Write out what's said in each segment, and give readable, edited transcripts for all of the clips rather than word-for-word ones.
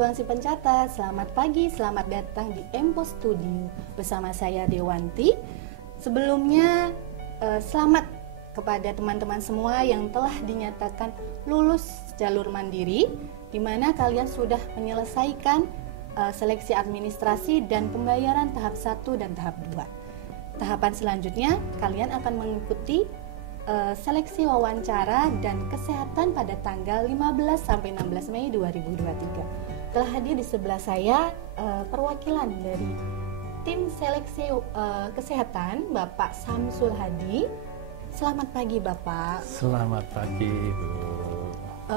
pejuang si pencatat, selamat pagi, selamat datang di Empo Studio bersama saya Dewanti. Sebelumnya selamat kepada teman-teman semua yang telah dinyatakan lulus jalur mandiri, di mana kalian sudah menyelesaikan seleksi administrasi dan pembayaran tahap 1 dan tahap 2. Tahapan selanjutnya kalian akan mengikuti seleksi wawancara dan kesehatan pada tanggal 15 sampai 16 Mei 2023. Telah hadir di sebelah saya perwakilan dari tim seleksi kesehatan Bapak Samsul Hadi. Selamat pagi Bapak. Selamat pagi Bu.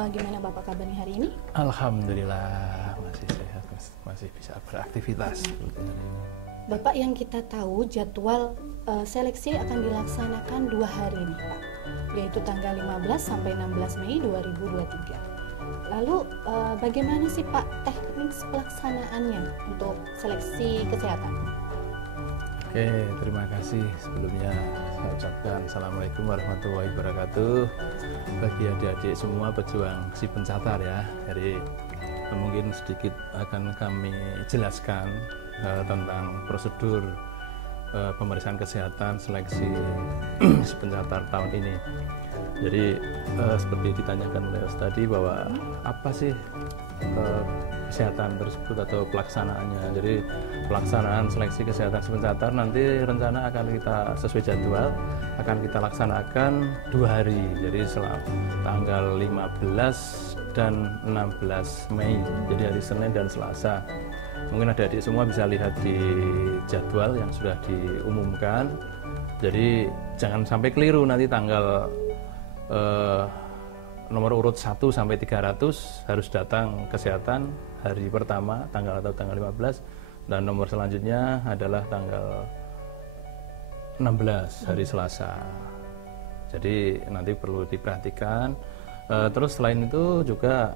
Gimana Bapak kabarnya hari ini? Alhamdulillah masih sehat, masih bisa beraktivitas. Bapak, yang kita tahu jadwal seleksi akan dilaksanakan 2 hari nih Pak, yaitu tanggal 15 sampai 16 Mei 2023. Lalu bagaimana sih Pak teknik pelaksanaannya untuk seleksi kesehatan? Oke, terima kasih. Sebelumnya saya ucapkan Assalamualaikum warahmatullahi wabarakatuh bagi adik-adik semua pejuang si pencatat ya. Jadi mungkin sedikit akan kami jelaskan tentang prosedur pemeriksaan kesehatan seleksi si pencatat tahun ini. Jadi seperti ditanyakan oleh Ustaz tadi bahwa apa sih kesehatan tersebut atau pelaksanaannya. Jadi pelaksanaan seleksi kesehatan si pencatat nanti rencana akan kita sesuai jadwal akan kita laksanakan 2 hari. Jadi tanggal 15 dan 16 Mei. Jadi hari Senin dan Selasa. Mungkin adik-adik semua bisa lihat di jadwal yang sudah diumumkan. Jadi jangan sampai keliru nanti tanggal nomor urut 1 sampai 300 harus datang kesehatan hari pertama tanggal 15 dan nomor selanjutnya adalah tanggal 16 hari Selasa. Jadi nanti perlu diperhatikan. Terus selain itu juga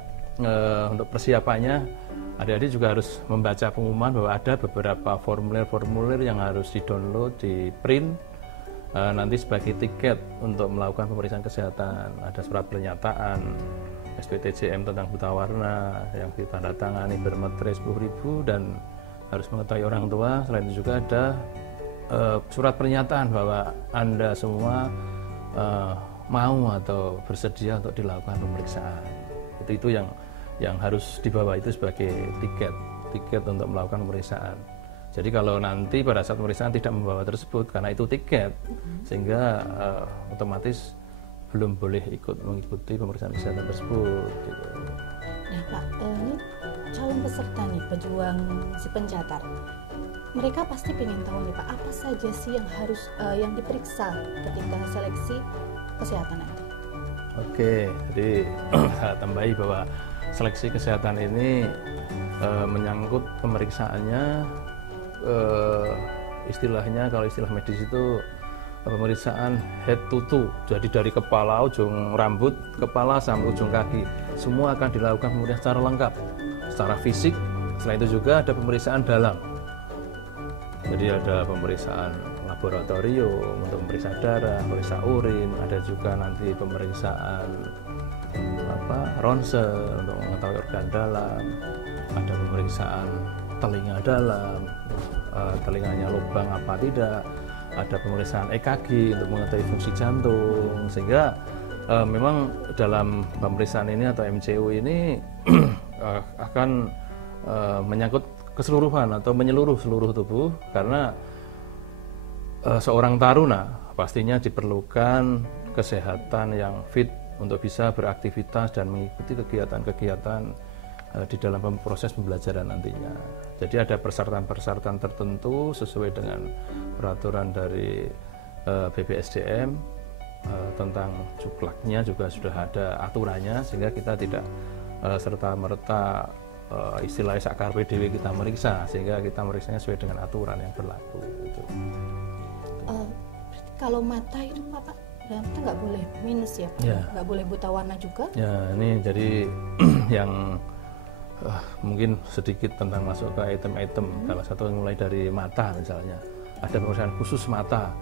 untuk persiapannya adik-adik juga harus membaca pengumuman bahwa ada beberapa formulir-formulir yang harus di-download, di-print nanti sebagai tiket untuk melakukan pemeriksaan kesehatan. Ada surat pernyataan SPTJM tentang buta warna yang ditandatangani bermeterai 10.000 dan harus mengetahui orang tua. Selain itu juga ada surat pernyataan bahwa Anda semua mau atau bersedia untuk dilakukan pemeriksaan. Itu yang harus dibawa itu sebagai tiket untuk melakukan pemeriksaan. Jadi kalau nanti pada saat pemeriksaan tidak membawa tersebut karena itu tiket, sehingga otomatis belum boleh mengikuti pemeriksaan kesehatan tersebut. Gitu. Nah Pak, ini calon peserta nih pejuang si pencatat, mereka pasti pengen tahu nih Pak, apa saja sih yang harus yang diperiksa ketika seleksi kesehatan nanti? Oke, jadi saya tambahi bahwa seleksi kesehatan ini menyangkut pemeriksaannya, istilahnya kalau istilah medis itu pemeriksaan head to toe, jadi dari kepala, ujung rambut, kepala sampai ujung kaki, semua akan dilakukan pemeriksaan secara lengkap, secara fisik. Selain itu juga ada pemeriksaan dalam, jadi ada pemeriksaan laboratorium untuk memeriksa darah, memeriksa urin, ada juga nanti pemeriksaan ronsen untuk mengetahui organ dalam, ada pemeriksaan telinga dalam, telinganya lubang apa tidak, ada pemeriksaan EKG untuk mengetahui fungsi jantung. Sehingga memang dalam pemeriksaan ini atau MCU ini akan menyangkut keseluruhan atau menyeluruh seluruh tubuh, karena seorang taruna pastinya diperlukan kesehatan yang fit untuk bisa beraktivitas dan mengikuti kegiatan-kegiatan di dalam proses pembelajaran nantinya. Jadi ada persyaratan-persyaratan tertentu sesuai dengan peraturan dari BPSDM tentang juklaknya juga sudah ada aturannya, sehingga kita tidak serta-merta istilahnya sakar PDW kita meriksa, sehingga kita meriksanya sesuai dengan aturan yang berlaku. Gitu. Kalau mata itu Pak, kita nggak boleh minus ya, nggak boleh buta warna juga. Ya, ini jadi yang mungkin sedikit tentang masuk ke item-item. Salah satu mulai dari mata misalnya, ada pemeriksaan khusus mata.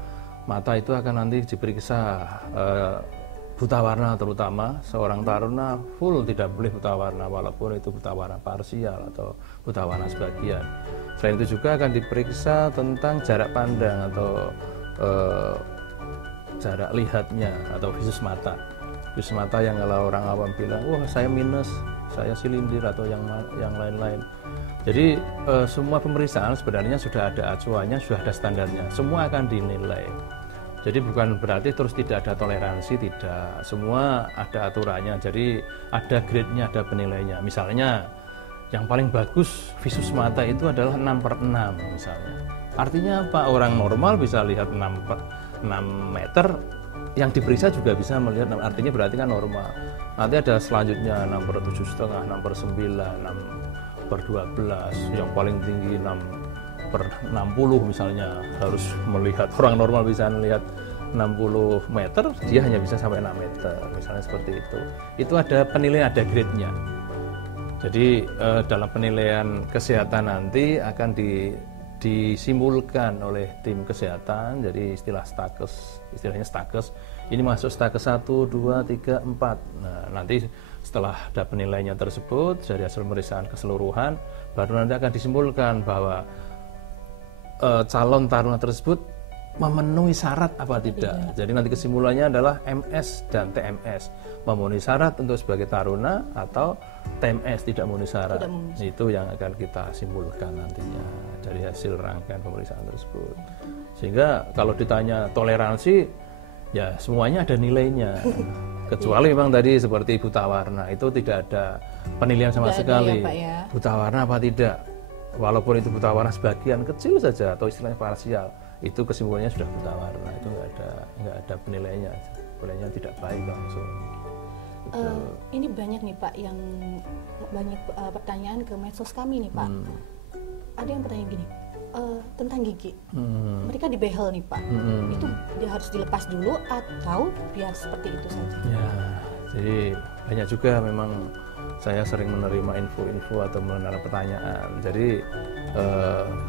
Mata itu akan nanti diperiksa buta warna, terutama seorang taruna full tidak boleh buta warna, walaupun itu buta warna parsial atau buta warna sebagian. Selain itu juga akan diperiksa tentang jarak pandang atau jarak lihatnya atau visus mata. Visus mata yang kalau orang awam bilang, wah saya minus, saya silindir atau yang lain-lain. Jadi semua pemeriksaan sebenarnya sudah ada acuannya, sudah ada standarnya, semua akan dinilai. Jadi bukan berarti terus tidak ada toleransi, tidak. Semua ada aturannya, jadi ada grade-nya, ada penilainya. Misalnya yang paling bagus visus mata itu adalah 6/6 misalnya. Artinya apa? Orang normal bisa lihat 6 meter, yang diperiksa juga bisa melihat, artinya berarti kan normal. Nanti ada selanjutnya 6/7,5, 6/9, 6/12, yang paling tinggi 6/60 misalnya, harus melihat, orang normal bisa melihat 60 meter, dia hanya bisa sampai 6 meter misalnya, seperti itu. Itu ada penilaian, ada grade-nya. Jadi dalam penilaian kesehatan nanti akan disimbolkan oleh tim kesehatan, jadi istilahnya stakes. Ini masuk stakes 1, 2, 3, 4. Nah, nanti setelah ada penilaiannya tersebut dari hasil pemeriksaan keseluruhan, baru nanti akan disimbolkan bahwa calon taruna tersebut memenuhi syarat apa tidak. Jadi nanti kesimpulannya adalah MS dan TMS, memenuhi syarat untuk sebagai taruna atau TMS tidak memenuhi syarat. Itu yang akan kita simpulkan nantinya dari hasil rangkaian pemeriksaan tersebut. Sehingga kalau ditanya toleransi, ya semuanya ada nilainya. Kecuali memang tadi seperti buta warna, itu tidak ada penilaian sama sekali. Pak, ya. Buta warna apa tidak, walaupun itu buta warna sebagian kecil saja atau istilahnya parsial, itu kesimpulannya sudah buta warna, itu nggak ada penilaiannya tidak baik langsung. Ini banyak nih Pak, yang banyak pertanyaan ke medsos kami nih Pak. Ada yang bertanya gini, tentang gigi, mereka dibehel nih Pak, itu dia harus dilepas dulu atau biar seperti itu saja? Ya, jadi banyak juga memang saya sering menerima info-info atau menerima pertanyaan. Jadi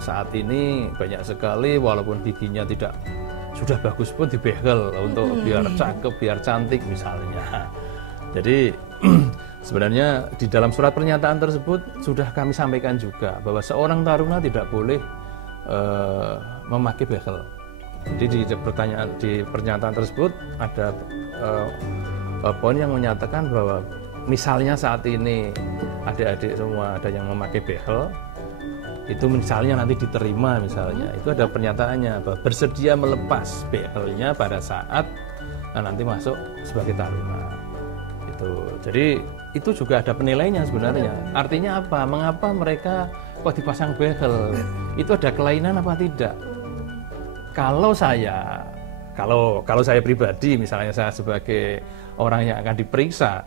saat ini banyak sekali, walaupun giginya tidak sudah bagus pun dibehel untuk biar cakep, biar cantik misalnya. Jadi sebenarnya di dalam surat pernyataan tersebut sudah kami sampaikan juga bahwa seorang taruna tidak boleh memakai behel. Jadi di pernyataan tersebut ada poin yang menyatakan bahwa misalnya saat ini adik-adik semua ada yang memakai behel, itu misalnya nanti diterima misalnya, itu ada pernyataannya bahwa bersedia melepas behelnya pada saat nanti masuk sebagai taruna. Jadi itu juga ada penilaiannya sebenarnya. Artinya apa? Mengapa mereka kok dipasang behel? Itu ada kelainan apa tidak? Kalau saya pribadi, misalnya saya sebagai orang yang akan diperiksa,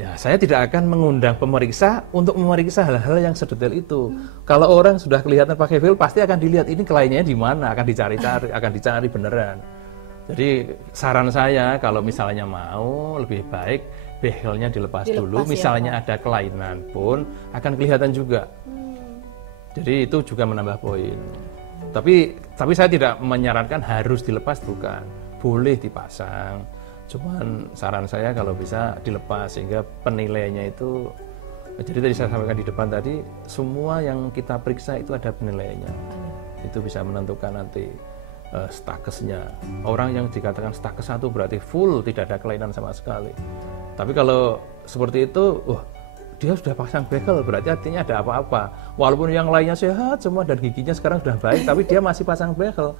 ya saya tidak akan mengundang pemeriksa untuk memeriksa hal-hal yang sedetail itu. Kalau orang sudah kelihatan pakai behel, pasti akan dilihat ini kelainannya di mana, akan dicari-cari, akan dicari beneran. Jadi saran saya kalau misalnya mau, lebih baik behelnya dilepas dulu. Misalnya ya, ada kelainan pun akan kelihatan juga. Jadi itu juga menambah poin. Tapi saya tidak menyarankan harus dilepas, bukan. Boleh dipasang. Cuman saran saya kalau bisa dilepas sehingga penilaiannya itu. Jadi tadi saya sampaikan di depan tadi, semua yang kita periksa itu ada penilaiannya. Itu bisa menentukan nanti stakesnya. Orang yang dikatakan stakes 1 berarti full, tidak ada kelainan sama sekali. Tapi kalau seperti itu, dia sudah pasang behel, berarti artinya ada apa-apa. Walaupun yang lainnya sehat semua dan giginya sekarang sudah baik, tapi dia masih pasang behel.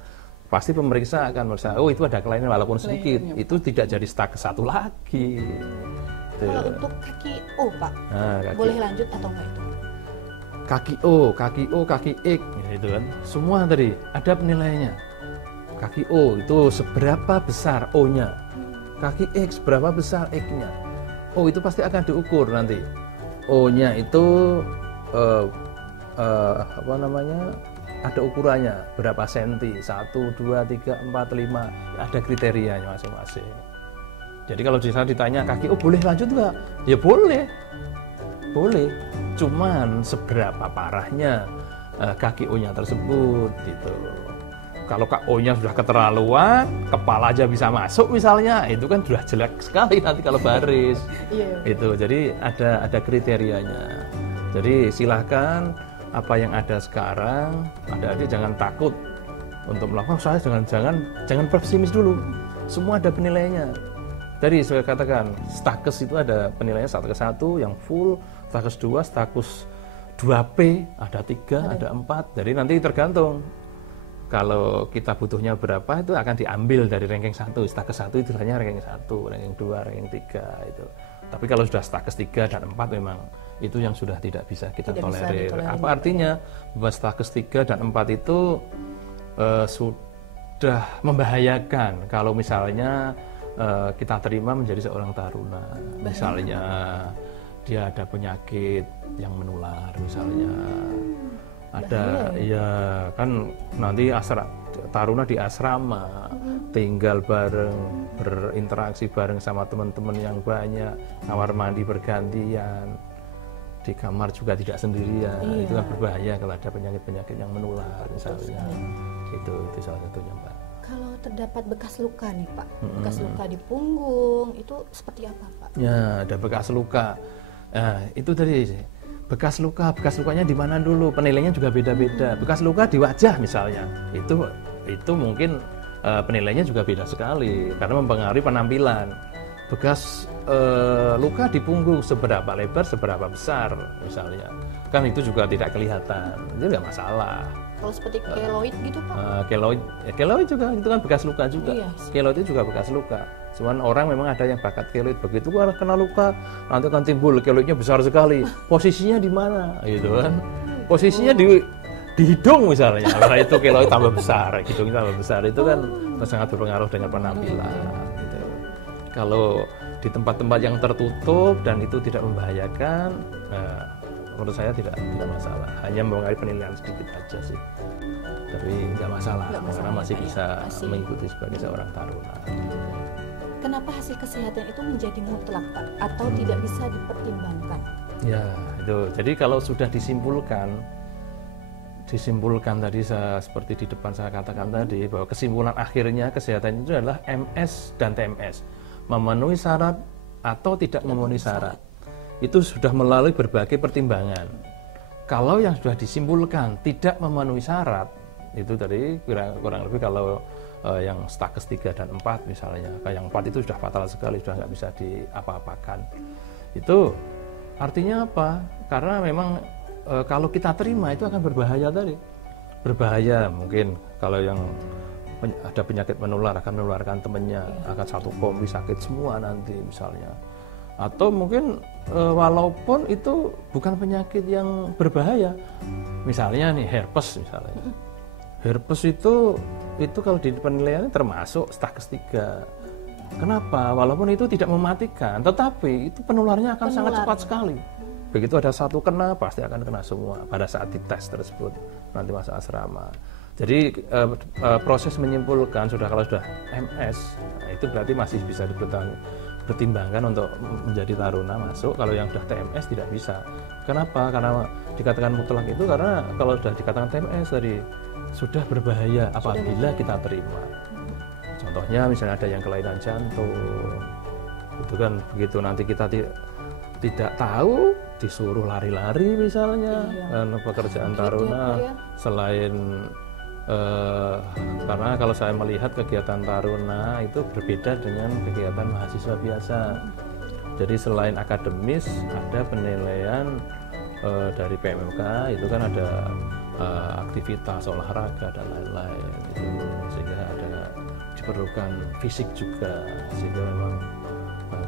Pasti pemeriksa akan merasa, itu ada kelainan walaupun sedikit. Itu tidak jadi stakes 1 lagi. Kalau untuk kaki O, Pak, boleh lanjut atau enggak itu? Kaki O, kaki X, gitu kan. Semua tadi ada penilaiannya. Kaki O itu seberapa besar O-nya, kaki X berapa besar X-nya. O itu pasti akan diukur nanti. O-nya itu ada ukurannya berapa senti, 1, 2, 3, 4, 5, ada kriterianya masing-masing. Jadi kalau ditanya kaki O boleh lanjut nggak? Ya boleh, cuman seberapa parahnya kaki O-nya tersebut gitu. kalau KO-nya sudah keterlaluan, kepala aja bisa masuk misalnya, itu kan sudah jelek sekali nanti kalau baris. Itu jadi ada kriterianya. Jadi silahkan apa yang ada sekarang, adik-adik jangan takut untuk melakukan. Saya jangan pesimis dulu. Semua ada penilaiannya. Jadi saya katakan stakes itu ada penilaiannya stakes 1 yang full, stakes 2, stakes 2P, ada 3, ada 4. Jadi nanti tergantung. Kalau kita butuhnya berapa itu akan diambil dari ranking 1. Stakes 1 itu hanya ranking 1, ranking 2, ranking 3 itu. Tapi kalau sudah stakes 3 dan 4 memang itu yang sudah tidak bisa kita tolerir. Apa artinya? Bahwa stakes 3 dan 4 itu sudah membahayakan kalau misalnya kita terima menjadi seorang taruna. Misalnya dia ada penyakit yang menular misalnya. Ada ya kan nanti taruna di asrama, tinggal bareng, berinteraksi bareng sama teman-teman yang banyak, kamar mandi bergantian, di kamar juga tidak sendirian. Itu kan berbahaya kalau ada penyakit-penyakit yang menular misalnya. Itu salah satunya, Pak. Kalau terdapat bekas luka nih, Pak, bekas luka di punggung itu seperti apa, Pak? Ya, ada bekas luka. Nah, itu tadi bekas lukanya di mana dulu, penilaiannya juga beda-beda. Bekas luka di wajah misalnya, itu mungkin penilaiannya juga beda sekali karena mempengaruhi penampilan. Bekas luka di punggung seberapa lebar, seberapa besar misalnya, kan itu juga tidak kelihatan, itu nggak masalah. Kalau seperti keloid gitu, Pak? Keloid juga itu kan bekas luka juga. Keloid itu juga bekas luka. Cuman orang memang ada yang bakat keloid, begitu kena luka nanti akan timbul keloidnya besar sekali. Posisinya di mana? Gitu kan? Posisinya di hidung misalnya. Karena itu keloid tambah besar, hidungnya tambah besar. Itu kan sangat berpengaruh dengan penampilan. Gitu. Kalau di tempat-tempat yang tertutup dan itu tidak membahayakan, menurut saya tidak masalah, hanya mempengaruhi penilaian sedikit aja sih, tapi nggak masalah karena masih bisa mengikuti sebagai seorang taruna. Kenapa hasil kesehatan itu menjadi mutlak, Pak, atau tidak bisa dipertimbangkan? Ya itu, jadi kalau sudah disimpulkan tadi seperti di depan saya katakan tadi bahwa kesimpulan akhirnya kesehatan itu adalah MS dan TMS, memenuhi syarat atau tidak memenuhi syarat. Itu sudah melalui berbagai pertimbangan. Kalau yang sudah disimpulkan tidak memenuhi syarat, itu tadi kurang lebih kalau yang stakes 3 dan 4 misalnya, yang 4 itu sudah fatal sekali, sudah nggak bisa diapa-apakan. Itu artinya apa? Karena memang kalau kita terima itu akan berbahaya tadi. Berbahaya mungkin kalau yang ada penyakit menular akan menularkan temannya, akan satu kombi sakit semua nanti misalnya. Atau mungkin walaupun itu bukan penyakit yang berbahaya, misalnya nih herpes misalnya. Herpes itu kalau di penilaiannya termasuk stakes 3. Kenapa? Walaupun itu tidak mematikan, tetapi itu penularnya akan sangat cepat sekali. Begitu ada satu kena, pasti akan kena semua pada saat dites tersebut nanti masa asrama. Jadi proses menyimpulkan kalau sudah MS, itu berarti masih bisa dipertimbangkan untuk menjadi taruna masuk. Kalau yang sudah TMS tidak bisa. Kenapa? Karena dikatakan mutlak itu karena kalau sudah dikatakan TMS tadi sudah berbahaya apabila kita terima. Contohnya misalnya ada yang kelainan jantung, itu kan begitu nanti kita tidak tahu disuruh lari-lari misalnya, pekerjaan taruna selain karena kalau saya melihat kegiatan taruna itu berbeda dengan kegiatan mahasiswa biasa. Jadi selain akademis ada penilaian dari PMMK, itu kan ada aktivitas olahraga dan lain-lain gitu. Sehingga diperlukan fisik juga, sehingga memang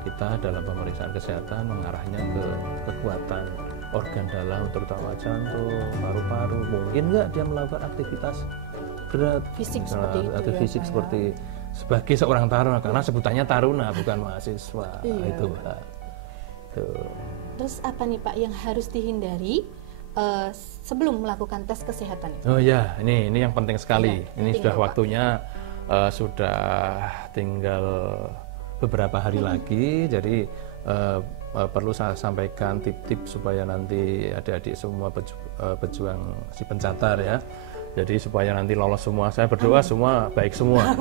kita dalam pemeriksaan kesehatan mengarahnya ke kekuatan organ dalam terutama jantung, paru-paru. Mungkin nggak dia melakukan aktivitas berat fisik seperti itu, atau fisik seperti sebagai seorang taruna, karena sebutannya taruna bukan mahasiswa. Itu Pak. Terus apa nih Pak yang harus dihindari sebelum melakukan tes kesehatan itu? Oh ya, ini yang penting sekali. Ini sudah waktunya, sudah tinggal beberapa hari lagi. Jadi perlu saya sampaikan tip-tip supaya nanti adik-adik semua pejuang si pencatar ya, Jadi supaya nanti lolos semua, saya berdoa semua baik semua.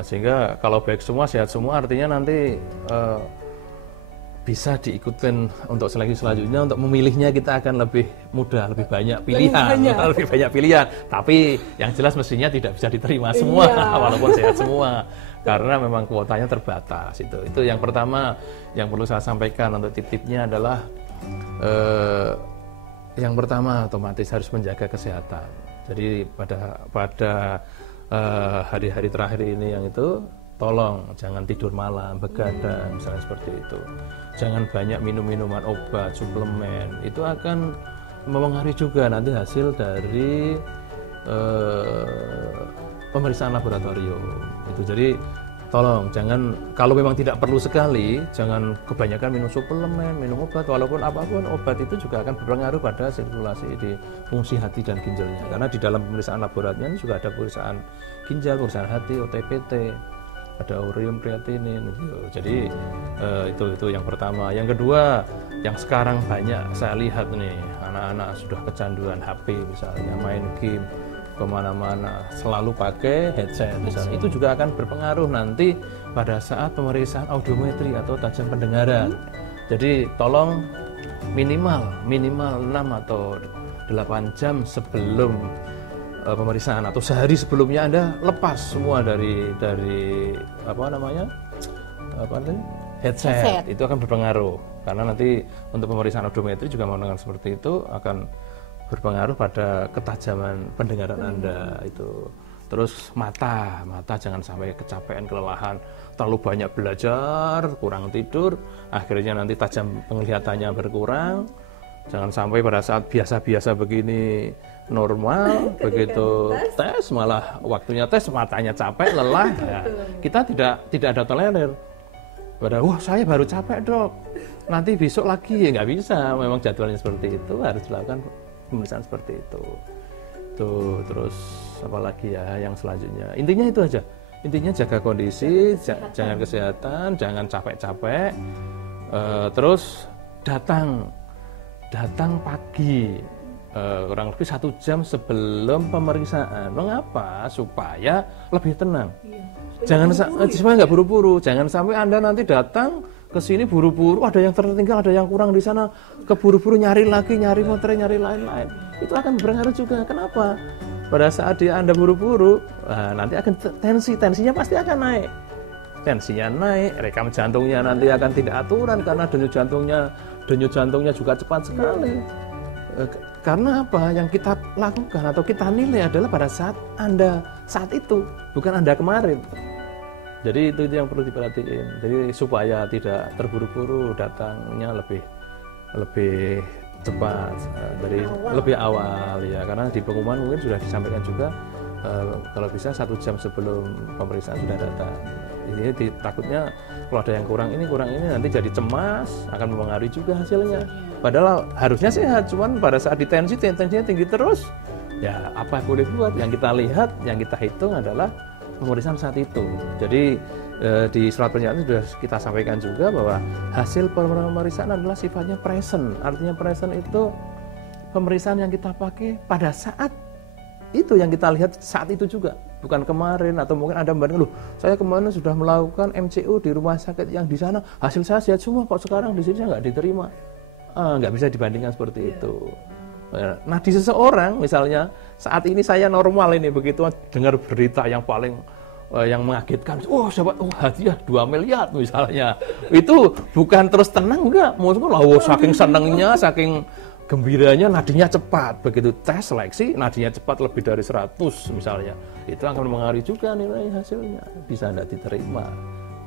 Sehingga kalau baik semua, sehat semua, artinya nanti bisa diikutin untuk seleksi selanjutnya. Untuk memilihnya kita akan lebih mudah, lebih banyak pilihan, lebih banyak pilihan. Tapi yang jelas mestinya tidak bisa diterima semua, walaupun sehat semua, karena memang kuotanya terbatas. Itu yang pertama yang perlu saya sampaikan. Untuk tip-tipnya adalah yang pertama otomatis harus menjaga kesehatan. Jadi pada hari-hari terakhir ini yang itu, tolong jangan tidur malam, begadang, misalnya seperti itu. Jangan banyak minum minuman obat, suplemen. Itu akan mempengaruhi juga nanti hasil dari pemeriksaan laboratorium. Itu jadi tolong jangan, kalau memang tidak perlu sekali, jangan kebanyakan minum suplemen, minum obat, walaupun apapun obat itu juga akan berpengaruh pada sirkulasi di fungsi hati dan ginjalnya. Karena di dalam pemeriksaan laboratorium ini juga ada pemeriksaan ginjal, pemeriksaan hati, OTPT, ada ureum, kreatinin gitu. Jadi itu yang pertama. Yang kedua, yang sekarang banyak saya lihat nih, anak-anak sudah kecanduan HP misalnya, main game kemana-mana, selalu pakai headset misalnya. Itu juga akan berpengaruh nanti pada saat pemeriksaan audiometri atau tajam pendengaran. Jadi tolong minimal 6 atau 8 jam sebelum pemeriksaan atau sehari sebelumnya Anda lepas semua dari headset. Itu akan berpengaruh, karena nanti untuk pemeriksaan audiometri juga menggunakan seperti itu akan berpengaruh pada ketajaman pendengaran Anda itu. Terus mata jangan sampai kecapean, kelelahan, terlalu banyak belajar, kurang tidur, akhirnya nanti tajam penglihatannya berkurang. Jangan sampai pada saat biasa-biasa begini normal, begitu tes malah waktunya tes matanya capek, lelah. Ya, kita tidak ada tolerir. Pada saya baru capek dok, nanti besok lagi, ya nggak bisa. Memang jadwalnya seperti itu, harus dilakukan pemeriksaan seperti itu. Tuh, terus apalagi ya yang selanjutnya. Intinya itu aja. Intinya jaga kondisi, jangan kesehatan, jangan capek-capek. Terus datang pagi, kurang lebih 1 jam sebelum pemeriksaan. Mengapa? Supaya lebih tenang. Jangan supaya nggak buru-buru. Jangan sampai Anda nanti datang ke sini buru-buru, ada yang tertinggal, ada yang kurang di sana, keburu-buru nyari lagi, nyari motor, nyari lain-lain. Itu akan berpengaruh juga. Kenapa? Pada saat Anda buru-buru, nanti akan tensinya pasti akan naik. Tensinya naik, rekam jantungnya nanti akan tidak aturan karena denyut jantungnya juga cepat sekali. Karena apa? Yang kita lakukan atau kita nilai adalah pada saat Anda saat itu, bukan Anda kemarin. Jadi itu yang perlu diperhatiin. Jadi supaya tidak terburu-buru, datangnya lebih cepat, lebih awal ya. Karena di pengumuman mungkin sudah disampaikan juga, kalau bisa 1 jam sebelum pemeriksaan sudah datang. Jadi takutnya kalau ada yang kurang ini nanti jadi cemas, akan mempengaruhi juga hasilnya. Padahal harusnya sehat, cuman pada saat tensinya tinggi terus, ya apa yang boleh buat? Yang kita lihat, yang kita hitung adalah pemeriksaan saat itu. Jadi di surat pernyataan sudah kita sampaikan juga bahwa hasil pemeriksaan adalah sifatnya present. Artinya present itu pemeriksaan yang kita pakai pada saat itu, yang kita lihat saat itu juga, bukan kemarin. Atau mungkin Anda membandingkan, loh saya kemarin sudah melakukan MCU di rumah sakit yang di sana, hasil saya sehat semua, kok sekarang di sini saya nggak diterima. Nggak bisa dibandingkan seperti itu. Nah di seseorang misalnya saat ini saya normal ini, begitu dengar berita yang paling yang mengagetkan, hadiah 2 miliar misalnya, itu bukan terus tenang, enggak, maksudnya saking senangnya, saking gembiranya, nadinya cepat, begitu tes seleksi nadinya cepat lebih dari 100 misalnya, itu akan mempengaruhi juga nilai hasilnya, bisa tidak diterima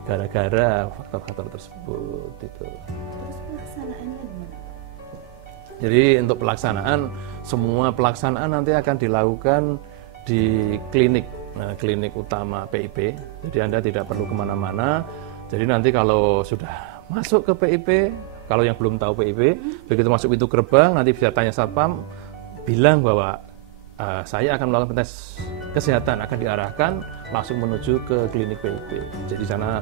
gara-gara faktor-faktor tersebut itu. Terus pelaksanaannya gimana? Jadi untuk semua pelaksanaan nanti akan dilakukan di klinik, klinik utama PIP. Jadi Anda tidak perlu kemana-mana. Jadi nanti kalau sudah masuk ke PIP, kalau yang belum tahu PIP, begitu masuk pintu gerbang, nanti bisa tanya satpam, bilang bahwa saya akan melakukan tes kesehatan, akan diarahkan langsung menuju ke klinik PIP. Jadi sana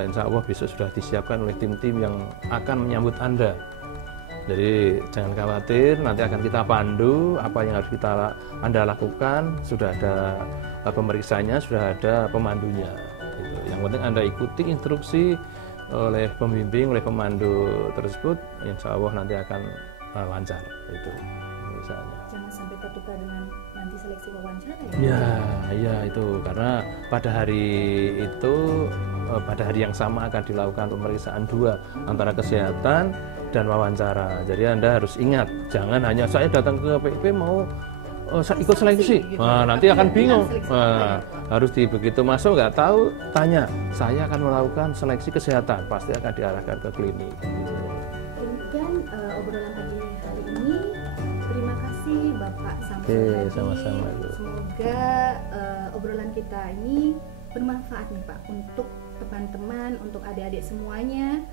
insya Allah besok sudah disiapkan oleh tim-tim yang akan menyambut Anda. Jadi jangan khawatir, nanti akan kita pandu apa yang harus Anda lakukan. Sudah ada pemeriksanya, sudah ada pemandunya. Gitu. Yang penting Anda ikuti instruksi oleh pembimbing, oleh pemandu tersebut, insya Allah nanti akan lancar. Itu misalnya. Jangan sampai tertukar dengan nanti seleksi wawancara ya? Ya itu karena pada hari itu, pada hari yang sama akan dilakukan pemeriksaan dua antara kesehatan dan wawancara. Jadi Anda harus ingat, jangan hanya saya datang ke PIP mau ikut seleksi, gitu. Nanti akan bingung. Seleksi Harus begitu masuk nggak tahu, tanya, saya akan melakukan seleksi kesehatan, pasti akan diarahkan ke klinik. Demikian obrolan pagi hari ini. Terima kasih Bapak Samsul Oke, Hadi. sama-sama, Bu. Semoga obrolan kita ini bermanfaat nih Pak untuk teman-teman, untuk adik-adik semuanya.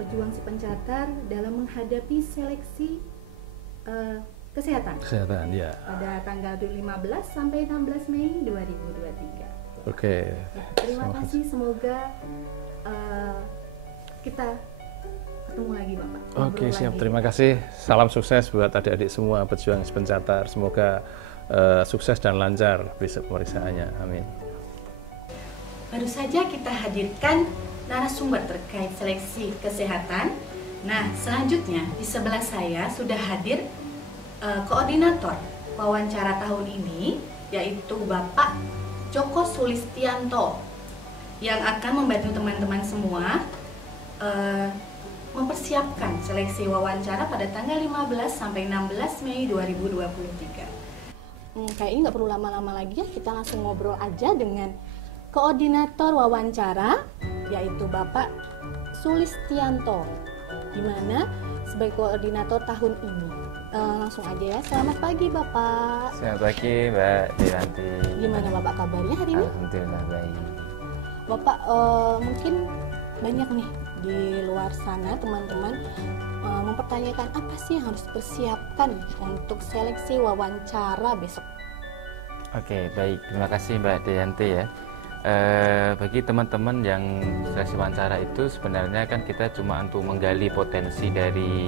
Pejuang si pencatar dalam menghadapi seleksi kesehatan Ya. pada tanggal 15 sampai 16 Mei 2023. Oke. Terima kasih, semoga kita ketemu lagi Bapak. Oke, siap. Terima kasih. Salam sukses buat adik-adik semua pejuang si pencatar. Semoga sukses dan lancar besok pemeriksaannya. Amin. Baru saja kita hadirkan narasumber terkait seleksi kesehatan. Nah, selanjutnya di sebelah saya sudah hadir koordinator wawancara tahun ini, yaitu Bapak Joko Sulistianto, yang akan membantu teman-teman semua mempersiapkan seleksi wawancara pada tanggal 15 sampai 16 Mei 2023. Kayaknya nggak perlu lama-lama lagi ya, kita langsung ngobrol aja dengan koordinator wawancara, yaitu Bapak Sulistianto, di mana sebagai koordinator tahun ini. Langsung aja ya, selamat pagi Bapak. Selamat pagi Mbak Dewanti. Gimana Bapak kabarnya hari ini? Alhamdulillah baik. Bapak mungkin banyak nih di luar sana teman-teman mempertanyakan apa sih yang harus dipersiapkan untuk seleksi wawancara besok. Oke, baik. Terima kasih Mbak Dewanti ya. Bagi teman-teman yang seleksi wawancara itu sebenarnya kan kita cuma untuk menggali potensi dari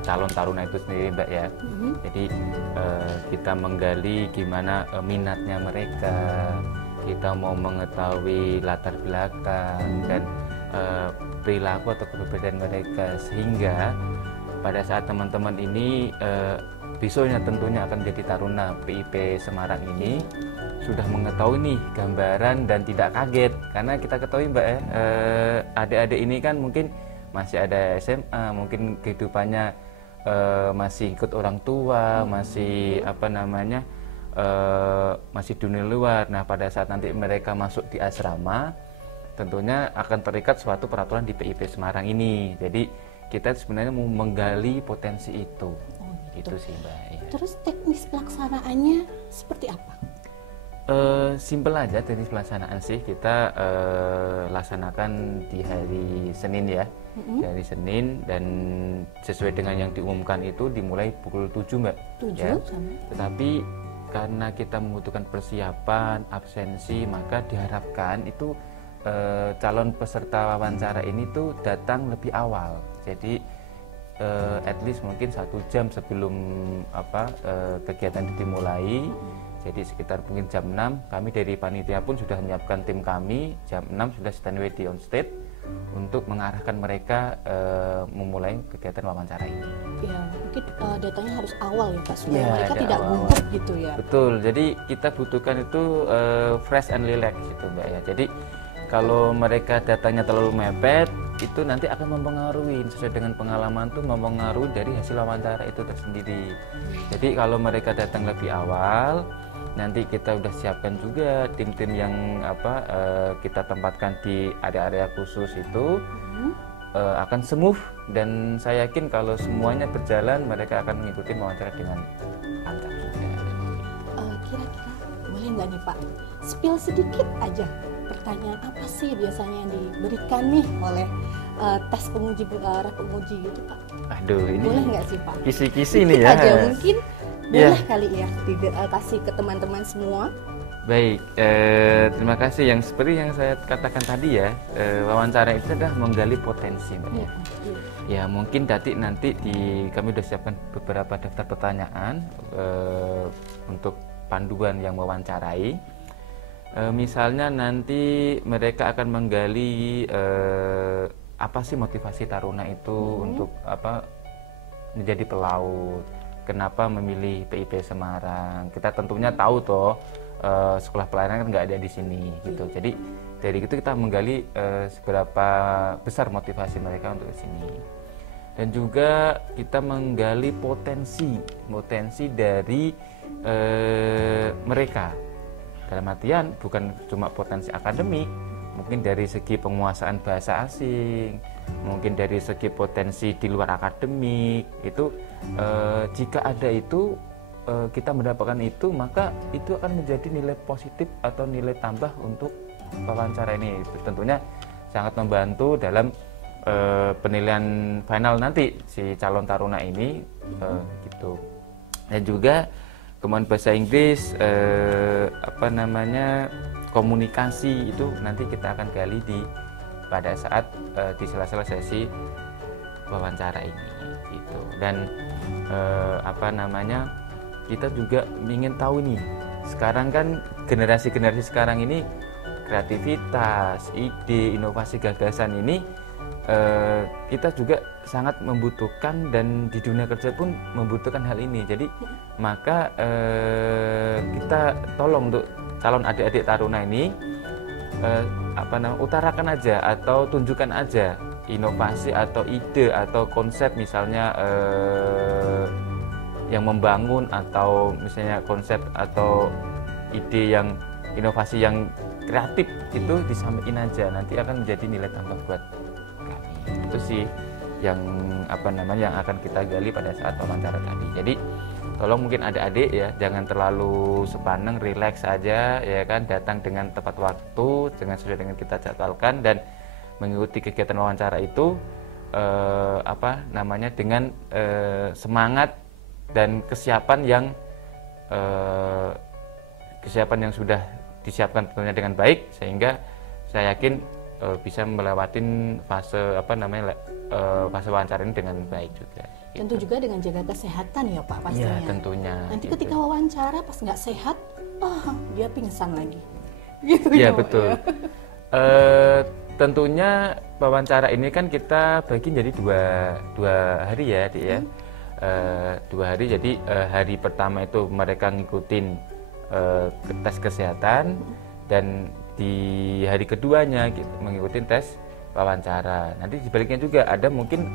calon taruna itu sendiri Mbak ya. Jadi kita menggali gimana minatnya mereka, kita mau mengetahui latar belakang dan perilaku atau kepribadian mereka, sehingga pada saat teman-teman ini besoknya tentunya akan menjadi taruna PIP Semarang ini sudah mengetahui nih gambaran dan tidak kaget, karena kita ketahui Mbak ya, adik-adik ini kan mungkin masih ada SMA, mungkin kehidupannya masih ikut orang tua, masih masih dunia luar. Nah pada saat nanti mereka masuk di asrama, tentunya akan terikat suatu peraturan di PIP Semarang ini. Jadi kita sebenarnya mau menggali potensi itu. Itu sih Mbak ya. Terus teknis pelaksanaannya seperti apa? Simpel aja teknis pelaksanaan sih, kita laksanakan di hari Senin ya, di hari Senin, dan sesuai dengan yang diumumkan itu dimulai pukul 7 Mbak 7 ya. sama. Tetapi karena kita membutuhkan persiapan, absensi, maka diharapkan itu calon peserta wawancara ini tuh datang lebih awal. Jadi at least mungkin 1 jam sebelum kegiatan itu dimulai. Jadi sekitar mungkin jam 6 kami dari panitia pun sudah menyiapkan tim kami, jam 6 sudah standby di on stage untuk mengarahkan mereka memulai kegiatan wawancara ini. Ya, mungkin datanya harus awal ya Pak, supaya Ya, mereka ada tidak awal. gugup gitu ya. Betul, jadi kita butuhkan itu fresh and relax gitu Mbak ya. Jadi kalau mereka datanya terlalu mepet, itu nanti akan mempengaruhi, sesuai dengan pengalaman tuh mempengaruhi dari hasil wawancara itu tersendiri. Jadi kalau mereka datang lebih awal, nanti kita udah siapkan juga tim-tim yang kita tempatkan di area-area khusus itu akan smooth, dan saya yakin kalau semuanya berjalan mereka akan mengikuti wawancara dengan lancar juga. Kira-kira boleh nggak nih Pak, spill sedikit aja pertanyaan apa sih biasanya yang diberikan nih oleh tes penguji penguji gitu Pak? Aduh, ini Boleh nggak sih Pak? kisi-kisi nih Sedikit ya. aja mungkin Ya. boleh kali ya kasih ke teman-teman semua. Baik, terima kasih. Yang seperti yang saya katakan tadi ya, wawancara itu adalah menggali potensi, Mbak. Iya. Ya mungkin nanti kami sudah siapkan beberapa daftar pertanyaan untuk panduan yang mewawancarai. Misalnya nanti mereka akan menggali apa sih motivasi taruna itu untuk apa menjadi pelaut. Kenapa memilih PIP Semarang? Kita tentunya tahu toh sekolah pelayaran kan nggak ada di sini gitu. Jadi dari itu kita menggali seberapa besar motivasi mereka untuk ke sini. Dan juga kita menggali potensi dari mereka. Dalam artian bukan cuma potensi akademik, mungkin dari segi penguasaan bahasa asing, mungkin dari segi potensi di luar akademik. Itu jika ada itu kita mendapatkan itu, maka itu akan menjadi nilai positif atau nilai tambah untuk wawancara ini. Tentunya sangat membantu dalam penilaian final nanti si calon taruna ini gitu. Dan juga kemampuan bahasa Inggris, komunikasi itu nanti kita akan gali pada saat di sela-sela sesi wawancara ini gitu. Dan kita juga ingin tahu nih, sekarang kan generasi sekarang ini kreativitas, ide, inovasi, gagasan ini kita juga sangat membutuhkan, dan di dunia kerja pun membutuhkan hal ini. Jadi maka kita tolong untuk calon adik-adik taruna ini utarakan aja atau tunjukkan aja inovasi atau ide atau konsep, misalnya yang membangun, atau misalnya konsep atau ide yang inovasi yang kreatif itu disampaikan aja, nanti akan menjadi nilai tambah buat kami. Itu sih yang yang akan kita gali pada saat wawancara tadi. Jadi tolong mungkin adik-adik ya, jangan terlalu sepaneng, rileks aja ya kan, datang dengan tepat waktu sesuai dengan kita jadwalkan, dan mengikuti kegiatan wawancara itu dengan semangat dan kesiapan yang sudah disiapkan tentunya dengan baik, sehingga saya yakin bisa melewati fase wawancara ini dengan baik juga. Tentu gitu. juga dengan jaga kesehatan ya Pak pastinya. Iya tentunya. Nanti gitu. ketika wawancara pas nggak sehat, dia pingsan lagi. Gitu ya Pak, betul. Ya. Tentunya wawancara ini kan kita bagi jadi dua hari ya, Dik ya. 2 hari, jadi hari pertama itu mereka ngikutin tes kesehatan, dan di hari keduanya mengikuti tes wawancara. Nanti sebaliknya juga ada mungkin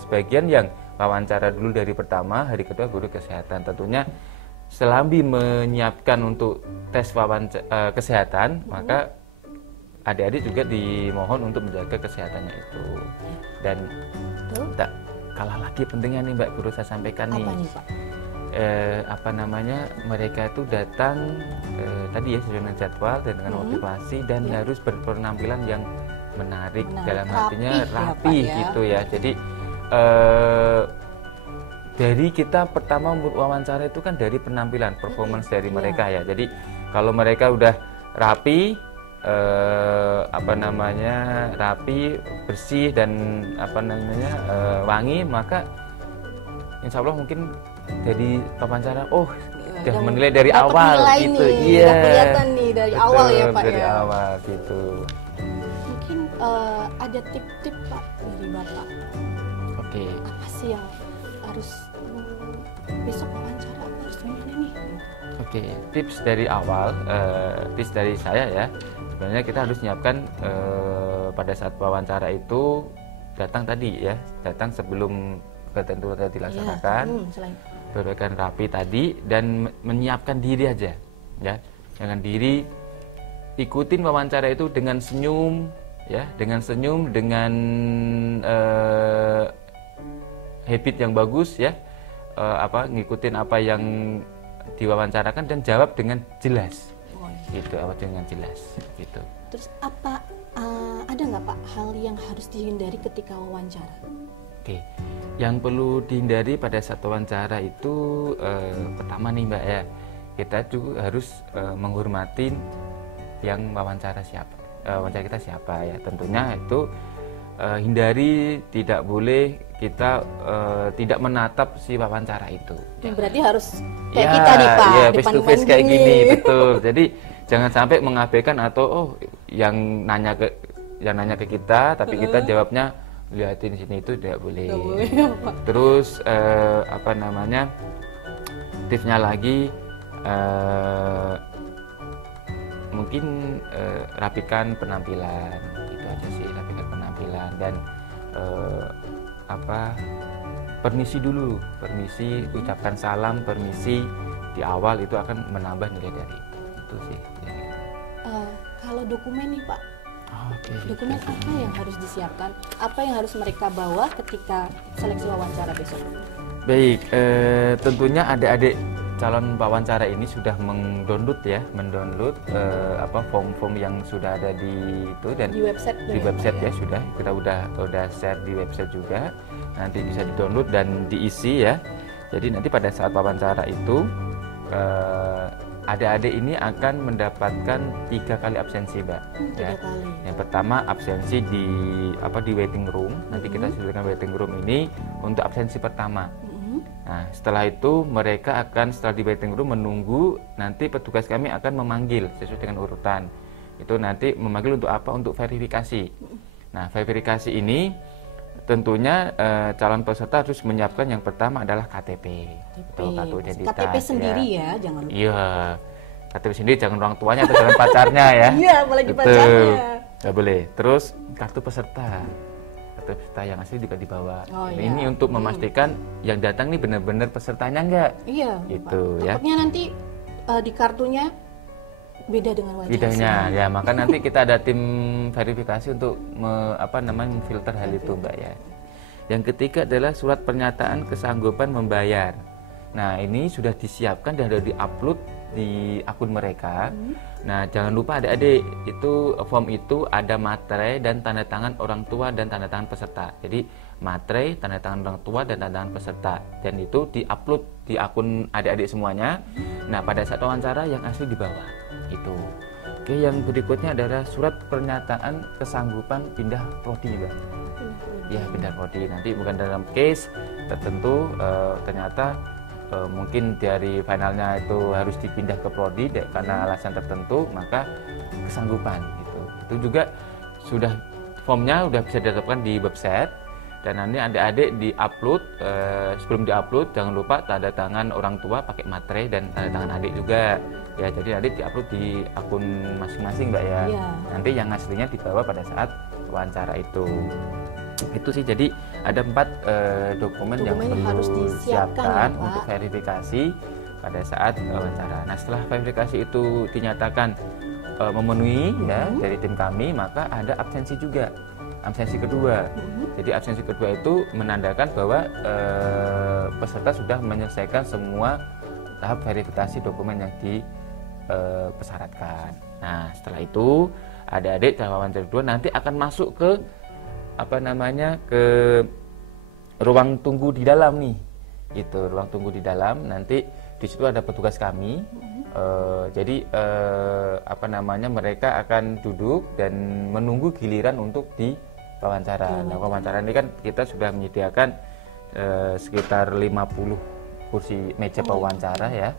sebagian yang wawancara dulu dari pertama, hari kedua guru kesehatan. Tentunya selambi menyiapkan untuk tes kesehatan, maka adik-adik juga dimohon untuk menjaga kesehatannya itu. Dan tak kalah lagi pentingnya nih Mbak Guru saya sampaikan nih. Apa nih Pak? Mereka itu datang tadi ya sesuai dengan jadwal dan dengan motivasi, dan harus berpenampilan yang menarik, dalam artinya rapi ya, gitu ya. Jadi dari kita pertama wawancara itu kan dari penampilan, performance dari mereka ya. Jadi kalau mereka udah rapi, rapi, bersih, dan wangi, maka insya Allah mungkin dari wawancara udah menilai dari awal gitu. Iya, kelihatan nih dari betul, awal ya Pak dari ya. awal gitu. Mungkin ada tip-tip Pak dari Bapak. Oke. Apa sih yang harus besok wawancara harus gimana nih? Oke, tips dari awal, tips dari saya ya. Sebenarnya kita harus menyiapkan pada saat wawancara itu datang sebelum ketentuan dilaksanakan, berpakaian rapi tadi, dan menyiapkan diri aja, ya. Dengan diri, ikutin wawancara itu dengan senyum, ya, dengan habit yang bagus, ya, ngikutin apa yang diwawancarakan dan jawab dengan jelas. Gitu, dengan jelas gitu. Terus ada nggak Pak hal yang harus dihindari ketika wawancara? Oke, yang perlu dihindari pada saat wawancara itu pertama nih Mbak ya, kita juga harus menghormati yang wawancara kita siapa ya. Tentunya itu hindari, tidak boleh kita tidak menatap si wawancara itu. Berarti harus kayak kita nih Pak, ya, depan face to face kayak gini. gini, betul. Jadi jangan sampai mengabaikan atau yang nanya ke kita, tapi kita jawabnya lihatin sini, itu tidak boleh. Nggak boleh, Pak. Terus tipsnya lagi mungkin rapikan penampilan, itu aja sih, rapikan penampilan dan permisi dulu, ucapkan salam, permisi di awal itu akan menambah nilai dari itu sih. Kalau dokumen nih Pak, Oke. dokumen apa yang harus disiapkan? Apa yang harus mereka bawa ketika seleksi wawancara besok? Baik, tentunya adik-adik calon wawancara ini sudah mendownload form-form yang sudah ada di itu dan Di website ya sudah, kita udah share di website juga, nanti bisa di-download dan diisi ya. Jadi nanti pada saat wawancara itu adik-adik ini akan mendapatkan 3 kali absensi, Mbak. 3 kali. Yang pertama absensi di waiting room. Nanti kita sediakan waiting room ini untuk absensi pertama. Nah, setelah itu mereka akan setelah di waiting room menunggu, nanti petugas kami akan memanggil sesuai dengan urutan. Itu nanti memanggil untuk apa? Untuk verifikasi. Nah, verifikasi ini tentunya calon peserta harus menyiapkan yang pertama adalah KTP. Betul, kartu identitas. KTP sendiri ya, jangan lupa. Iya. KTP sendiri, jangan orang tuanya atau jangan pacarnya ya. Iya, apalagi pacarnya. Nggak boleh. Terus kartu peserta. Kartu peserta yang asli juga dibawa. Ini untuk memastikan yang datang nih benar-benar pesertanya enggak. Iya. Gitu Pak. ya. Takutnya nanti di kartunya beda dengan wajah. Bedanya ya, maka nanti kita ada tim verifikasi untuk memfilter hal itu, Mbak ya. Yang ketiga adalah surat pernyataan kesanggupan membayar. Nah, ini sudah disiapkan dan sudah diupload di akun mereka. Nah, jangan lupa adik-adik, itu form itu ada materai dan tanda tangan orang tua dan tanda tangan peserta. Jadi materai, tanda tangan orang tua dan tanda tangan peserta, dan itu diupload di akun adik-adik semuanya. Nah, pada saat wawancara yang asli di bawah itu. Oke, yang berikutnya adalah surat pernyataan kesanggupan pindah prodi, Mbak. Ya, pindah prodi. Nanti bukan dalam case tertentu ternyata mungkin dari finalnya itu harus dipindah ke prodi karena alasan tertentu, maka kesanggupan gitu. Itu juga sudah formnya sudah bisa didapatkan di website, dan nanti adik-adik di-upload. Sebelum di-upload jangan lupa tanda tangan orang tua pakai materai dan tanda tangan adik juga ya. Jadi adik di-upload di akun masing-masing, Mbak ya. Nanti yang aslinya dibawa pada saat wawancara itu sih. Jadi ada 4 dokumen yang perlu harus disiapkan ya, untuk verifikasi pada saat wawancara. Nah, setelah verifikasi itu dinyatakan memenuhi ya dari tim kami, maka ada absensi juga, absensi kedua. Jadi absensi kedua itu menandakan bahwa peserta sudah menyelesaikan semua tahap verifikasi dokumen yang dipersyaratkan. Nah, setelah itu adik-adik dalam wawancara kedua nanti akan masuk ke ke ruang tunggu di dalam nih. Itu ruang tunggu di dalam, nanti di situ ada petugas kami. Jadi mereka akan duduk dan menunggu giliran untuk di wawancara. Nah, wawancara ini kan kita sudah menyediakan sekitar 50 kursi meja pewawancara ya.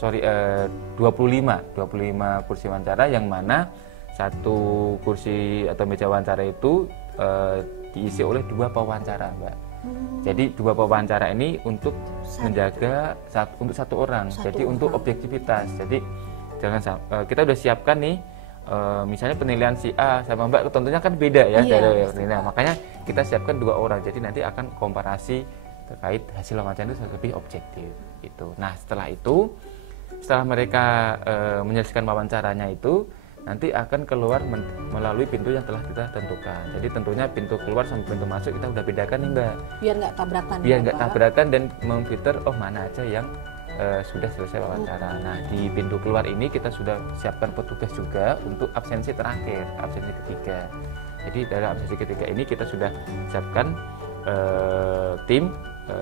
25 kursi wawancara, yang mana satu kursi atau meja wawancara itu diisi oleh 2 pewawancara, Mbak. Jadi 2 pewawancara ini untuk menjaga untuk satu orang. Jadi untuk objektivitas. Jadi jangan kita udah siapkan nih, misalnya penilaian si A sama Mbak tentunya kan beda ya dari penilaian. Makanya kita siapkan 2 orang. Jadi nanti akan komparasi terkait hasil wawancara itu lebih objektif gitu. Nah, setelah mereka menyelesaikan wawancaranya itu, nanti akan keluar melalui pintu yang telah kita tentukan. Jadi tentunya pintu keluar sama pintu masuk kita udah bedakan nih, Mbak. Biar nggak tabrakan. Biar nggak tabrakan dan memfilter mana aja yang sudah selesai wawancara. Nah, di pintu keluar ini kita sudah siapkan petugas juga untuk absensi terakhir, absensi ketiga. Jadi dalam absensi ketiga ini kita sudah siapkan tim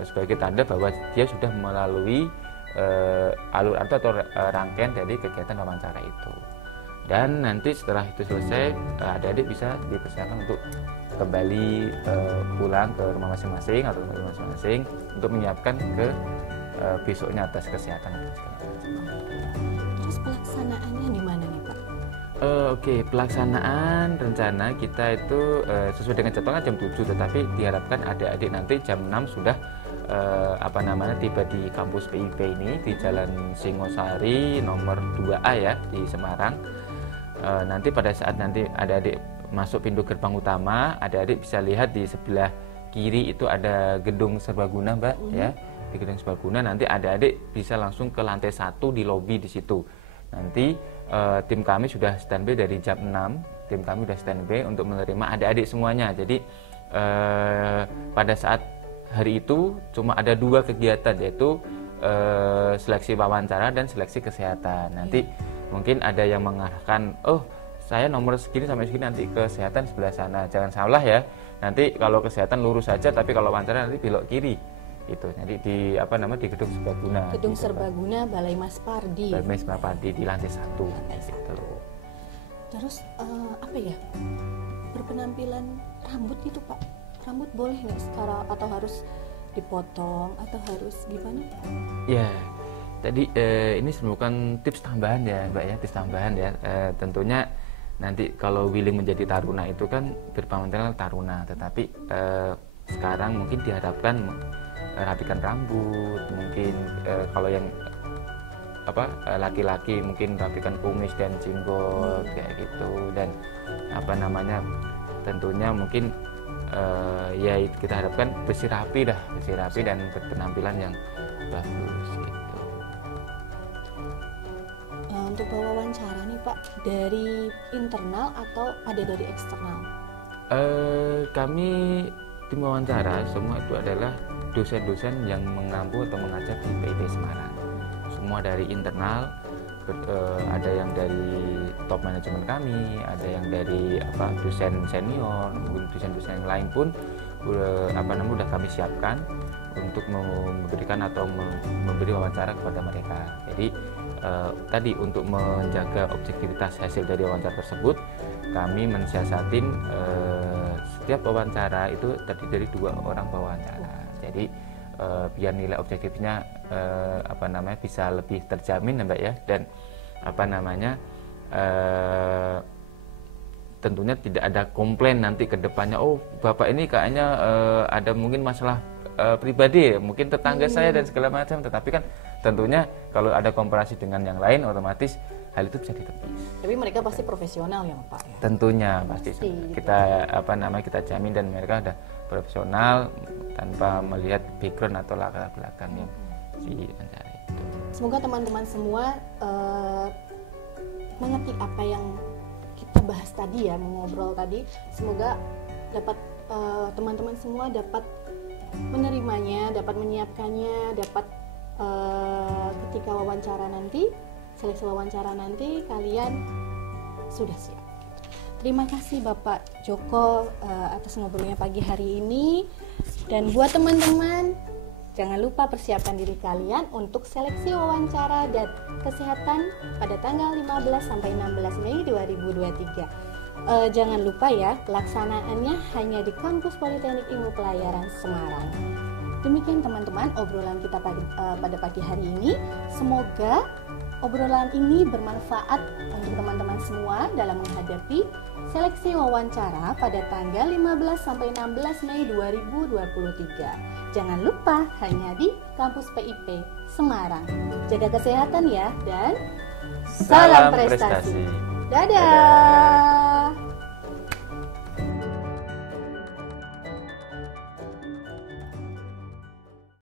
sebagai tanda bahwa dia sudah melalui alur atau rangkaian dari kegiatan wawancara itu. Dan nanti setelah itu selesai, adik-adik bisa dipersiapkan untuk kembali pulang ke rumah masing-masing atau tempat masing-masing untuk menyiapkan ke besoknya tes kesehatan. Terus pelaksanaannya di mana nih Pak? Oke, pelaksanaan rencana kita itu sesuai dengan jadwalnya jam 7, tetapi diharapkan adik-adik nanti jam 6 sudah tiba di kampus PIP ini di Jalan Singosari nomor 2A ya di Semarang. Nanti pada saat nanti adik-adik masuk pintu gerbang utama, adik-adik bisa lihat di sebelah kiri itu ada gedung serbaguna, Mbak, ya. Di gedung serbaguna nanti adik-adik bisa langsung ke lantai 1 di lobi di situ. Nanti tim kami sudah standby dari jam 6. Tim kami sudah standby untuk menerima adik-adik semuanya. Jadi pada saat hari itu cuma ada 2 kegiatan, yaitu seleksi wawancara dan seleksi kesehatan. Nanti mungkin ada yang mengarahkan, oh saya nomor segini sampai segini, nanti kesehatan sebelah sana. Jangan salah ya, nanti kalau kesehatan lurus saja, tapi kalau wawancara nanti belok kiri. Itu jadi di gedung Serbaguna. Gedung Serbaguna Balai Mas Pardi. Balai Mas Pardi di lantai 1. Gitu. Terus berpenampilan rambut itu Pak, rambut boleh nggak secara atau harus dipotong atau harus gimana? Ya, tadi ini merupakan tips tambahan ya Mbak ya, tips tambahan ya. Tentunya nanti kalau willing menjadi taruna itu kan berpanggilan taruna, tetapi sekarang mungkin diharapkan rapikan rambut, mungkin kalau yang laki-laki mungkin rapikan kumis dan jenggot kayak gitu, dan tentunya mungkin ya kita harapkan bersih rapi dan berpenampilan yang bagus gitu. Untuk wawancara nih Pak, dari internal atau ada dari eksternal? Kami tim wawancara semua itu adalah dosen-dosen yang mengampu atau mengajar di PIP Semarang. Semua dari internal, ada yang dari top manajemen kami, ada yang dari dosen senior, mungkin dosen-dosen yang lain pun udah kami siapkan untuk memberikan atau memberi wawancara kepada mereka. Jadi tadi untuk menjaga objektivitas hasil dari wawancara tersebut, kami mensiasatin setiap wawancara itu terdiri dari 2 orang pewawancara. Jadi biar nilai objektifnya bisa lebih terjamin ya Mbak ya, dan tentunya tidak ada komplain nanti ke depannya, oh Bapak ini kayaknya ada mungkin masalah pribadi, mungkin tetangga saya dan segala macam. Tetapi kan tentunya kalau ada komparasi dengan yang lain, otomatis hal itu bisa ditepis. Tapi mereka pasti profesional ya Pak ya? Tentunya pasti. Kita kita jamin, dan mereka ada profesional tanpa melihat background atau latar belakang yang si wawancara itu. Semoga teman-teman semua mengerti apa yang kita bahas tadi ya, mengobrol tadi. Semoga dapat teman-teman semua dapat menerimanya, dapat menyiapkannya, dapat ketika wawancara nanti, seleksi wawancara nanti kalian sudah siap. Terima kasih Bapak Joko atas ngobrolnya pagi hari ini. Dan buat teman-teman, jangan lupa persiapkan diri kalian untuk seleksi wawancara dan kesehatan pada tanggal 15 sampai 16 Mei 2023. Jangan lupa ya, pelaksanaannya hanya di Kampus Politeknik Ilmu Pelayaran Semarang. Demikian teman-teman obrolan kita pada pagi hari ini. Semoga obrolan ini bermanfaat untuk teman-teman semua dalam menghadapi seleksi wawancara pada tanggal 15 sampai 16 Mei 2023. Jangan lupa hanya di Kampus PIP Semarang. Jaga kesehatan ya, dan salam prestasi. Dadah.